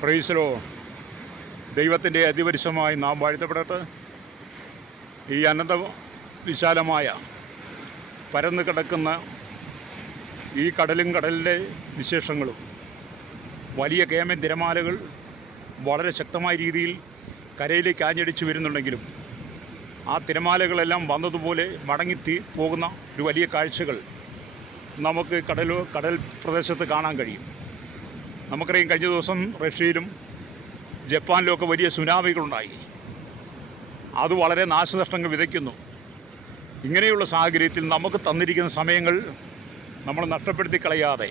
പ്രൈസലോ ദൈവത്തിന്റെ അതിപരിശമായി നാം വാഴ്ത്തപ്പെടട്ടെ. ഈ അനന്ത വിശാലമായ പരന്നു കിടക്കുന്ന ഈ കടലും കടലിന്റെ വിശേഷങ്ങളും വലിയ കേമൻ തിരമാലകൾ വളരെ ശക്തമായ രീതിയിൽ കരയിലേക്ക് ആഞ്ഞടിച്ച് വരുന്നുണ്ടെങ്കിലും ആ തിരമാലകളെല്ലാം വന്നതുപോലെ മടങ്ങിത്തി പോകുന്ന ഒരു വലിയ കാഴ്ചകൾ നമുക്ക് കടലോ കടൽ പ്രദേശത്ത് കാണാൻ കഴിയും. നമുക്കറിയാം കഴിഞ്ഞ ദിവസം റഷ്യയിലും ജപ്പാനിലുമൊക്കെ വലിയ സുനാമികളുണ്ടായി. അത് വളരെ നാശനഷ്ടങ്ങൾ വിതയ്ക്കുന്നു. ഇങ്ങനെയുള്ള സാഹചര്യത്തിൽ നമുക്ക് തന്നിരിക്കുന്ന സമയങ്ങൾ നമ്മൾ നഷ്ടപ്പെടുത്തി കളയാതെ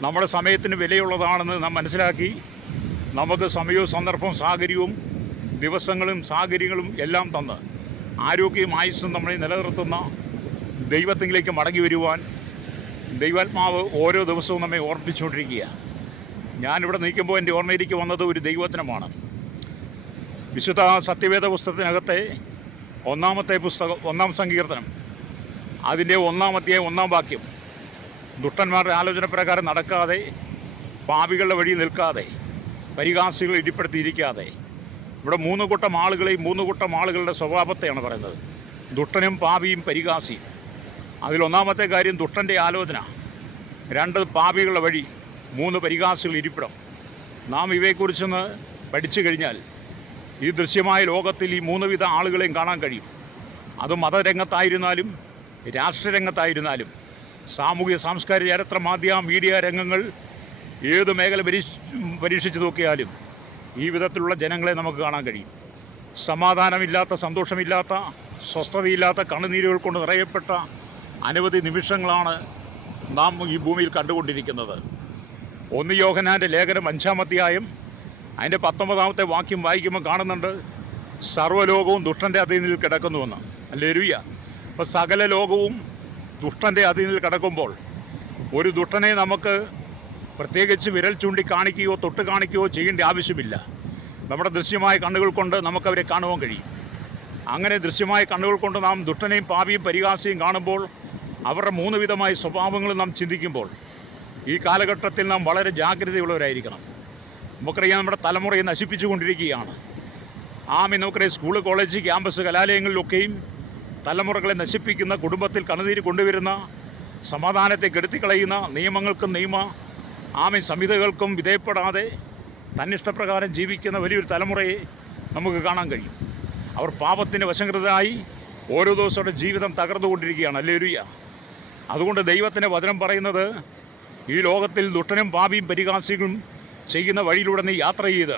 നമ്മുടെ സമയത്തിന് വിലയുള്ളതാണെന്ന് നാം മനസ്സിലാക്കി നമുക്ക് സമയവും സന്ദർഭവും സാഹചര്യവും ദിവസങ്ങളും സാഹചര്യങ്ങളും എല്ലാം തന്ന് ആരോഗ്യവും ആയുസ്സും നമ്മളെ നിലനിർത്തുന്ന ദൈവത്തിലേക്ക് മടങ്ങി വരുവാൻ ദൈവാത്മാവ് ഓരോ ദിവസവും നമ്മെ ഓർപ്പിച്ചുകൊണ്ടിരിക്കുക ഞാനിവിടെ നിൽക്കുമ്പോൾ എന്റെ ഓർമ്മയിലേക്ക് വന്നത് ഒരു ദൈവത്തിനമാണ് വിശുദ്ധ സത്യവേദ പുസ്തകത്തിനകത്തെ ഒന്നാമത്തെ പുസ്തകം ഒന്നാം സങ്കീർത്തനം അതിന്റെ ഒന്നാമത്തെ ഒന്നാം വാക്യം. ദുഷ്ടന്മാരുടെ ആലോചന പ്രകാരം നടക്കാതെ പാപികളുടെ വഴി നിൽക്കാതെ പരിഹാസികൾ ഇടിപ്പെടുത്തിയിരിക്കാതെ. ഇവിടെ മൂന്ന് കൂട്ടം ആളുകളെയും മൂന്ന് കൂട്ടം ആളുകളുടെ സ്വഭാവത്തെയാണ് പറയുന്നത്. ദുഷ്ടനും പാപിയും പരിഹാസിയും. അതിലൊന്നാമത്തെ കാര്യം ദുഷ്ടന്റെ ആലോചന. രണ്ട് പാപികളുടെ വഴി മൂന്ന് പരിഹാസികൾ ഇരിപ്പിടം. നാം ഇവയെക്കുറിച്ചൊന്ന് പഠിച്ചു കഴിഞ്ഞാൽ ഈ ദൃശ്യമായ ലോകത്തിൽ ഈ മൂന്ന് വിധ ആളുകളെയും കാണാൻ കഴിയും. അത് മതരംഗത്തായിരുന്നാലും രാഷ്ട്രരംഗത്തായിരുന്നാലും സാമൂഹ്യ സാംസ്കാരിക ചരിത്ര മാധ്യമ മീഡിയ രംഗങ്ങൾ ഏത് മേഖല പരീക്ഷ പരീക്ഷിച്ച് നോക്കിയാലും ഈ വിധത്തിലുള്ള ജനങ്ങളെ നമുക്ക് കാണാൻ കഴിയും. സമാധാനമില്ലാത്ത സന്തോഷമില്ലാത്ത സ്വസ്ഥതയില്ലാത്ത കണ്ണുനീരുകൾ കൊണ്ട് നിറയപ്പെട്ട അനവധി നിമിഷങ്ങളാണ് നാം ഈ ഭൂമിയിൽ കണ്ടുകൊണ്ടിരിക്കുന്നത്. ഒന്ന് യോഹനാന്റെ ലേഖനം അഞ്ചാം അധ്യായം അതിന്റെ പത്തൊമ്പതാമത്തെ വാക്യം വായിക്കുമ്പോൾ കാണുന്നുണ്ട് സർവലോകവും ദുഷ്ടന്റെ അധീനത്തിൽ കിടക്കുന്നുവെന്ന്. അല്ലേരുയ്യ അപ്പോൾ സകല ലോകവും ദുഷ്ടന്റെ അധീനത്തിൽ കിടക്കുമ്പോൾ ഒരു ദുഷ്ടനെ നമുക്ക് പ്രത്യേകിച്ച് വിരൽ ചൂണ്ടി കാണിക്കുകയോ തൊട്ട് കാണിക്കുകയോ ചെയ്യേണ്ട ആവശ്യമില്ല. നമ്മുടെ ദൃശ്യമായ കണ്ണുകൾ കൊണ്ട് നമുക്കവരെ കാണുവാൻ കഴിയും. അങ്ങനെ ദൃശ്യമായ കണ്ണുകൾ കൊണ്ട് നാം ദുഷ്ടനെയും പാപിയും പരിഹാസിയും കാണുമ്പോൾ അവരുടെ മൂന്ന് വിധമായ സ്വഭാവങ്ങൾ നാം ചിന്തിക്കുമ്പോൾ ഈ കാലഘട്ടത്തിൽ നാം വളരെ ജാഗ്രതയുള്ളവരായിരിക്കണം. നമുക്കറിയാം നമ്മുടെ തലമുറയെ നശിപ്പിച്ചുകൊണ്ടിരിക്കുകയാണ്. ആമി നമുക്കറിയാം സ്കൂൾ കോളേജ് ക്യാമ്പസ് കലാലയങ്ങളിലൊക്കെയും തലമുറകളെ നശിപ്പിക്കുന്ന കുടുംബത്തിൽ കണുനീര് കൊണ്ടുവരുന്ന സമാധാനത്തെ കെടുത്തിക്കളയുന്ന നിയമങ്ങൾക്കും നിയമ ആമി സംഹിതകൾക്കും വിധേയപ്പെടാതെ തന്നിഷ്ടപ്രകാരം ജീവിക്കുന്ന വലിയൊരു തലമുറയെ നമുക്ക് കാണാൻ കഴിയും. അവർ പാപത്തിന്റെ വശങ്കൃതരായി ഓരോ ദിവസവും ജീവിതം തകർന്നുകൊണ്ടിരിക്കുകയാണ്. അല്ലേരുയ്യ അതുകൊണ്ട് ദൈവത്തിന്റെ വചനം പറയുന്നത് ഈ ലോകത്തിൽ ദുഷ്ടനും പാപിയും പരിഹാസികളും ചെയ്യുന്ന വഴിയിലൂടെ നീ യാത്ര ചെയ്ത്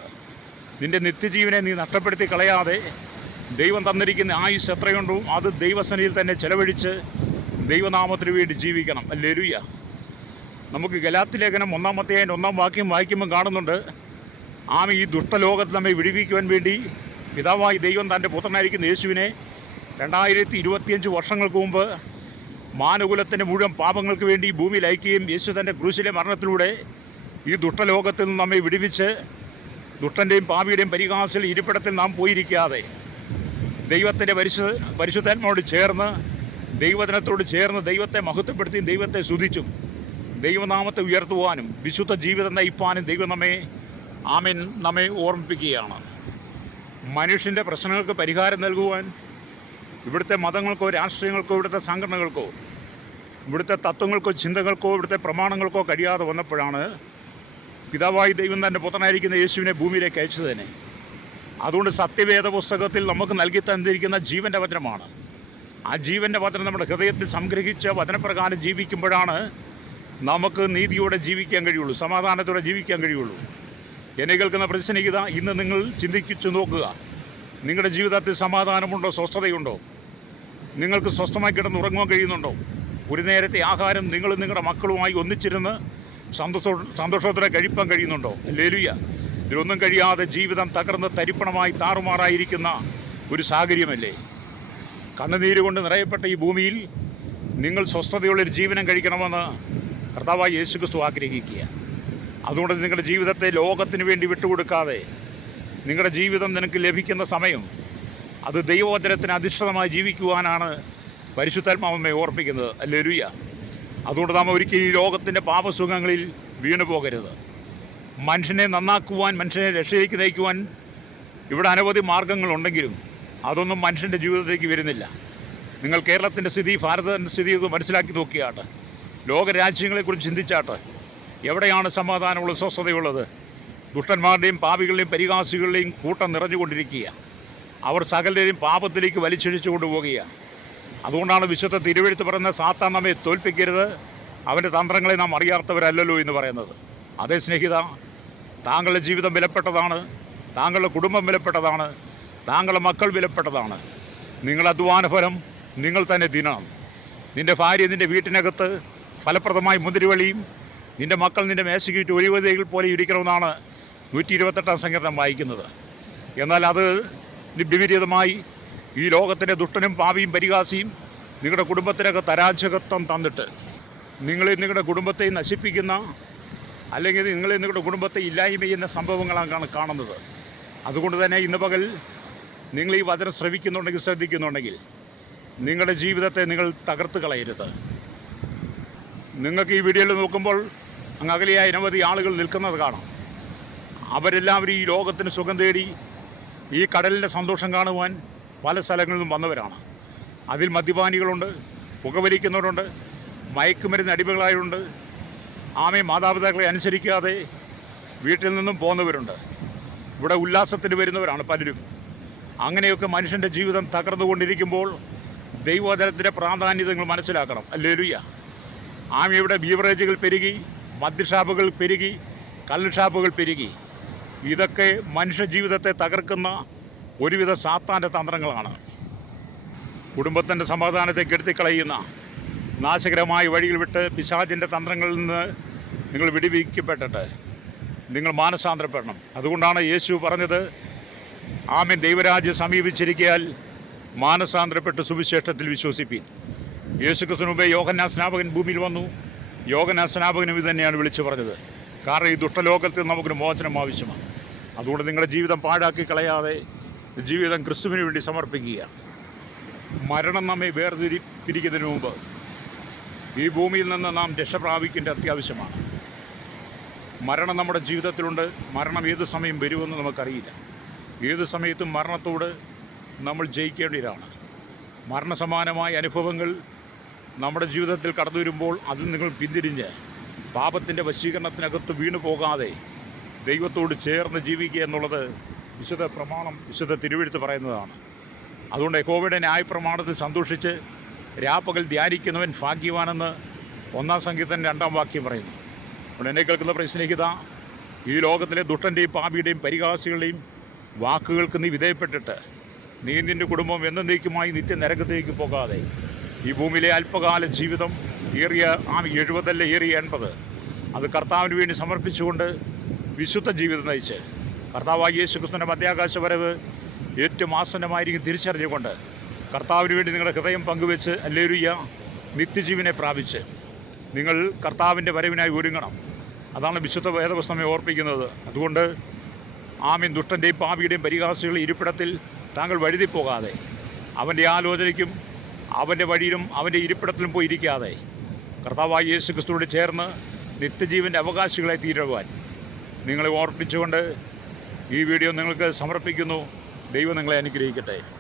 നിന്റെ നിത്യജീവനെ നീ നഷ്ടപ്പെടുത്തി കളയാതെ ദൈവം തന്നിരിക്കുന്ന ആയുസ് എത്രയുണ്ടോ അത് ദൈവസനയിൽ തന്നെ ചെലവഴിച്ച് ദൈവനാമത്തിന് വേണ്ടി ജീവിക്കണം. അല്ലെരുവിയ നമുക്ക് ഗലാത്തി ലേഖനം ഒന്നാമത്തെ അതിന്റെ ഒന്നാം വാക്യം വായിക്കുമ്പോൾ കാണുന്നുണ്ട്. ആമ ഈ ദുഷ്ടലോകത്ത് നമ്മെ വിടിവിക്കുവാൻ വേണ്ടി പിതാവായി ദൈവം തന്റെ പുത്രനായിരിക്കുന്ന യേശുവിനെ രണ്ടായിരത്തി ഇരുപത്തിയഞ്ച് വർഷങ്ങൾക്ക് മുമ്പ് മാനുകുലത്തിന്റെ മുഴുവൻ പാപങ്ങൾക്ക് വേണ്ടി ഭൂമിയിൽ അയക്കുകയും യേശു തന്റെ ക്രൂശിലെ മരണത്തിലൂടെ ഈ ദുഷ്ടലോകത്തിൽ നിന്ന് നമ്മെ വിടുവിച്ച് ദുഷ്ടന്റെയും പാപിയുടെയും പരിഹാസത്തിൽ ഇരിപ്പിടത്തിൽ നാം പോയിരിക്കാതെ ദൈവത്തിന്റെ പരിശു പരിശുദ്ധാത്മാവോട് ചേർന്ന് ദൈവദിനത്തോട് ചേർന്ന് ദൈവത്തെ മഹത്വപ്പെടുത്തിയും ദൈവത്തെ സ്തുതിച്ചും ദൈവനാമത്തെ ഉയർത്തുവാനും വിശുദ്ധ ജീവിതം നയിപ്പാനും ദൈവം നമ്മെ ആമൻ നമ്മെ ഓർമ്മിപ്പിക്കുകയാണ്. മനുഷ്യന്റെ പ്രശ്നങ്ങൾക്ക് പരിഹാരം നൽകുവാൻ ഇവിടുത്തെ മതങ്ങൾക്കോ രാഷ്ട്രീയങ്ങൾക്കോ ഇവിടുത്തെ സംഘടനകൾക്കോ ഇവിടുത്തെ തത്വങ്ങൾക്കോ ചിന്തകൾക്കോ ഇവിടുത്തെ പ്രമാണങ്ങൾക്കോ കഴിയാതെ വന്നപ്പോഴാണ് പിതാവായി ദൈവം തന്റെ പുത്രനായിരിക്കുന്ന യേശുവിനെ ഭൂമിയിലേക്ക് അയച്ചു തന്നെ അതുകൊണ്ട് സത്യവേദ പുസ്തകത്തിൽ നമുക്ക് നൽകി തന്നിരിക്കുന്ന ജീവന്റെ വചനമാണ്. ആ ജീവന്റെ വചനം നമ്മുടെ ഹൃദയത്തിൽ സംഗ്രഹിച്ച് വചനപ്രകാരം ജീവിക്കുമ്പോഴാണ് നമുക്ക് നീതിയോടെ ജീവിക്കാൻ കഴിയുള്ളൂ സമാധാനത്തോടെ ജീവിക്കാൻ കഴിയുള്ളൂ. എന്നെ കേൾക്കുന്ന പ്രശ്നികത ഇന്ന് നിങ്ങൾ ചിന്തിച്ചു നോക്കുക. നിങ്ങളുടെ ജീവിതത്തിൽ സമാധാനമുണ്ടോ സ്വസ്ഥതയുണ്ടോ? നിങ്ങൾക്ക് സ്വസ്ഥമായി കിടന്ന് ഉറങ്ങുവാൻ കഴിയുന്നുണ്ടോ? ഒരു നേരത്തെ ആഹാരം നിങ്ങൾ നിങ്ങളുടെ മക്കളുമായി ഒന്നിച്ചിരുന്ന് സന്തോഷ സന്തോഷത്തോടെ കഴിപ്പാൻ കഴിയുന്നുണ്ടോ? ലേലുയ. ഇതിലൊന്നും കഴിയാതെ ജീവിതം തകർന്ന് തരിപ്പണമായി താറുമാറായിരിക്കുന്ന ഒരു സാഹചര്യമല്ലേ? കണ്ണുനീര് കൊണ്ട് നിറയപ്പെട്ട ഈ ഭൂമിയിൽ നിങ്ങൾ സ്വസ്ഥതയുള്ളൊരു ജീവനം കഴിക്കണമെന്ന് കർത്താവായി യേശുക്രിസ്തു ആഗ്രഹിക്കുക. അതുകൊണ്ട് നിങ്ങളുടെ ജീവിതത്തെ ലോകത്തിന് വേണ്ടി വിട്ടുകൊടുക്കാതെ നിങ്ങളുടെ ജീവിതം നിനക്ക് ലഭിക്കുന്ന സമയം അത് ദൈവവചനത്തിന് അധിഷ്ഠിതമായി ജീവിക്കുവാനാണ് പരിശുദ്ധാത്മാവമ്മയെ ഓർപ്പിക്കുന്നത്. അല്ലേലുയ്യ അതുകൊണ്ട് നാം ഒരിക്കലും ഈ ലോകത്തിന്റെ പാപസുഖങ്ങളിൽ വീണു പോകരുത്. മനുഷ്യനെ നന്നാക്കുവാൻ മനുഷ്യനെ രക്ഷയിലേക്ക് നയിക്കുവാൻ ഇവിടെ അനവധി മാർഗങ്ങളുണ്ടെങ്കിലും അതൊന്നും മനുഷ്യന്റെ ജീവിതത്തിലേക്ക് വരുന്നില്ല. നിങ്ങൾ കേരളത്തിന്റെ സ്ഥിതി ഭാരതത്തിന്റെ സ്ഥിതി ഇത് മനസ്സിലാക്കി നോക്കിയാട്ട്. ലോകരാജ്യങ്ങളെക്കുറിച്ച് ചിന്തിച്ചാട്ട് എവിടെയാണ് സമാധാനമുള്ള സ്വസ്ഥതയുള്ളത്? ദുഷ്ടന്മാരുടെയും പാപികളുടെയും പരിഹാസികളുടെയും കൂട്ടം നിറഞ്ഞുകൊണ്ടിരിക്കുക അവർ സകലരെയും പാപത്തിലേക്ക് വലിച്ചിഴിച്ചു കൊണ്ടുപോകുകയാണ് അതുകൊണ്ടാണ് വിശുദ്ധ തിരുവെഴുത്ത് പറയുന്ന സാത്താൻ നമ്മെ തോൽപ്പിക്കരുത്. അവന്റെ തന്ത്രങ്ങളെ നാം അറിയാത്തവരല്ലല്ലോ എന്ന് പറയുന്നത്. അതേ സ്നേഹിത താങ്കളുടെ ജീവിതം വിലപ്പെട്ടതാണ് താങ്കളുടെ കുടുംബം വിലപ്പെട്ടതാണ് താങ്കളുടെ മക്കൾ വിലപ്പെട്ടതാണ്. നിങ്ങളുടെ അധ്വാനഫലം നിങ്ങൾ തന്നെ തിന്നണം നിന്റെ ഭാര്യ നിന്റെ വീട്ടിനകത്ത് ഫലപ്രദമായി മുന്തിരിവളിയും നിന്റെ മക്കൾ നിന്റെ മേശക്കീറ്റ് ഒഴിവതകൾ പോലെ ഇരിക്കണമെന്നാണ് നൂറ്റി ഇരുപത്തെട്ടാം സങ്കീർണം വായിക്കുന്നത്. എന്നാൽ അത് വിപരീതമായി ഈ ലോകത്തിന്റെ ദുഷ്ടനും പാവിയും പരിഹാസിയും നിങ്ങളുടെ കുടുംബത്തിനൊക്കെ തരാജകത്വം തന്നിട്ട് നിങ്ങളെ നിങ്ങളുടെ കുടുംബത്തെ നശിപ്പിക്കുന്ന അല്ലെങ്കിൽ നിങ്ങളെ നിങ്ങളുടെ കുടുംബത്തെ ഇല്ലായ്മ ചെയ്യുന്ന സംഭവങ്ങളാണ് കാണുന്നത്. അതുകൊണ്ട് തന്നെ ഇന്ന് പകൽ നിങ്ങൾ ഈ വചനം ശ്രവിക്കുന്നുണ്ടെങ്കിൽ ശ്രദ്ധിക്കുന്നുണ്ടെങ്കിൽ നിങ്ങളുടെ ജീവിതത്തെ നിങ്ങൾ തകർത്ത് കളയരുത്. നിങ്ങൾക്ക് ഈ വീഡിയോയിൽ നോക്കുമ്പോൾ അങ്ങ് അകലെയായ ആളുകൾ നിൽക്കുന്നത് കാണാം. അവരെല്ലാവരും ഈ ലോകത്തിന് സുഖം തേടി ഈ കടലിന്റെ സന്തോഷം കാണുവാൻ പല സ്ഥലങ്ങളിൽ നിന്നും വന്നവരാണ്. അതിൽ മദ്യപാനികളുണ്ട് പുകവലിക്കുന്നവരുണ്ട് മയക്കുമരുന്ന് അടിമകളായുണ്ട്. ആമയും മാതാപിതാക്കളെ അനുസരിക്കാതെ വീട്ടിൽ നിന്നും പോകുന്നവരുണ്ട് ഇവിടെ ഉല്ലാസത്തിന് വരുന്നവരാണ് പലരും. അങ്ങനെയൊക്കെ മനുഷ്യന്റെ ജീവിതം തകർന്നുകൊണ്ടിരിക്കുമ്പോൾ ദൈവോദരത്തിന്റെ പ്രാധാന്യത നിങ്ങൾ മനസ്സിലാക്കണം. അല്ലേലുയ്യ. ആമയുടെ ബീവറേജുകൾ പെരുകി മദ്യഷാപ്പുകൾ പെരുകി കള്ള് ഷാപ്പുകൾ പെരുകി. ഇതൊക്കെ മനുഷ്യജീവിതത്തെ തകർക്കുന്ന ഒരുവിധ സാത്താന്റെ തന്ത്രങ്ങളാണ്. കുടുംബത്തിന്റെ സമാധാനത്തെ കെടുത്തിക്കളയുന്ന നാശകരമായ വഴികൾ വിട്ട് പിശാചിന്റെ തന്ത്രങ്ങളിൽ നിന്ന് നിങ്ങൾ വിടിവിക്കപ്പെട്ടിട്ട് നിങ്ങൾ മാനസാന്തരപ്പെടണം. അതുകൊണ്ടാണ് യേശു പറഞ്ഞത് ആമൻ. ദൈവരാജ്യം സമീപിച്ചിരിക്കയാൽ മാനസാന്തരപ്പെട്ട് സുവിശേഷത്തിൽ വിശ്വസിപ്പീൻ. യേശു ക്രിസ്തുനുമ്പേ യോഗനാ സ്നാപകൻ ഭൂമിയിൽ വന്നു. യോഗനാ സ്നാപകനും ഇത് തന്നെയാണ് വിളിച്ചു പറഞ്ഞത്. കാരണം ഈ ദുഷ്ടലോകത്തിൽ നമുക്കൊരു മോചനം ആവശ്യമാണ്. അതുകൊണ്ട് നിങ്ങളുടെ ജീവിതം പാഴാക്കി കളയാതെ ജീവിതം ക്രിസ്തുവിന് വേണ്ടി സമർപ്പിക്കുക. മരണം നമ്മെ വേർതിരി പിരിക്കുന്നതിന് മുമ്പ് ഈ ഭൂമിയിൽ നിന്ന് നാം രക്ഷ പ്രാപിക്കേണ്ട അത്യാവശ്യമാണ്. മരണം നമ്മുടെ ജീവിതത്തിലുണ്ട്. മരണം ഏത് സമയം വരുമെന്ന് നമുക്കറിയില്ല. ഏത് സമയത്തും മരണത്തോട് നമ്മൾ ജയിക്കേണ്ടതാണ് മരണസമാനമായ അനുഭവങ്ങൾ നമ്മുടെ ജീവിതത്തിൽ കടന്നു വരുമ്പോൾ അതിൽ നിങ്ങൾ പിന്തിരിഞ്ഞ് പാപത്തിന്റെ വശീകരണത്തിനകത്ത് വീണു പോകാതെ ദൈവത്തോട് ചേർന്ന് ജീവിക്കുക എന്നുള്ളത് വിശുദ്ധ പ്രമാണം വിശുദ്ധ തിരുവെഴുത്ത് പറയുന്നതാണ്. അതുകൊണ്ട് യഹോവയുടെ ന്യായപ്രമാണത്തിൽ സന്തോഷിച്ച് രാപ്പകൽ ധ്യാനിക്കുന്നവൻ ഭാഗ്യവാനെന്ന് ഒന്നാം സംഗീതം രണ്ടാം വാക്യം പറയുന്നു. അതുകൊണ്ട് എന്നെ കേൾക്കുന്ന പ്രശ്നിക്കുക ഈ ലോകത്തിലെ ദുഷ്ടന്റെയും പാപിയുടെയും പരിഹാസികളുടെയും വാക്കുകൾക്ക് നീ വിധേയപ്പെട്ടിട്ട് നീ നിന്റെ കുടുംബം എന്നേക്കുമായി നിത്യ നരകത്തേക്ക് പോകാതെ ഈ ഭൂമിയിലെ അല്പകാല ജീവിതം ഏറിയ ആ എഴുപതല്ല ഏറിയ എൺപത് അത് കർത്താവിന് വേണ്ടി സമർപ്പിച്ചുകൊണ്ട് വിശുദ്ധ ജീവിതം നയിച്ച് കർത്താവായ യേശു ക്രിസ്തുവിന്റെ മധ്യാകാശ വരവ് ഏറ്റവും ആസന്നമായിരിക്കും തിരിച്ചറിഞ്ഞുകൊണ്ട് കർത്താവിന് വേണ്ടി നിങ്ങളുടെ ഹൃദയം പങ്കുവെച്ച് അല്ലേരുയ്യ നിത്യജീവനെ പ്രാപിച്ച് നിങ്ങൾ കർത്താവിന്റെ വരവിനായി ഒരുങ്ങണം. അതാണ് വിശുദ്ധ വേദപുസ്തമെ ഓർപ്പിക്കുന്നത്. അതുകൊണ്ട് ആമീൻ. ദുഷ്ടന്റെയും പാപിയുടെയും പരിഹാസികളുടെ ഇരിപ്പിടത്തിൽ താങ്കൾ വഴുതി പോകാതെ അവന്റെ ആലോചനയ്ക്കും അവന്റെ വഴിയിലും അവന്റെ ഇരിപ്പിടത്തിലും പോയി ഇരിക്കാതെ കർത്താവായ യേശു ക്രിസ്തുവോട് ചേർന്ന് നിത്യജീവന്റെ അവകാശികളായി തീരുവാൻ നിങ്ങളെ ഓർപ്പിച്ചുകൊണ്ട് ഈ വീഡിയോ നിങ്ങൾക്ക് സമർപ്പിക്കുന്നു. ദൈവം നിങ്ങളെ അനുഗ്രഹിക്കട്ടെ.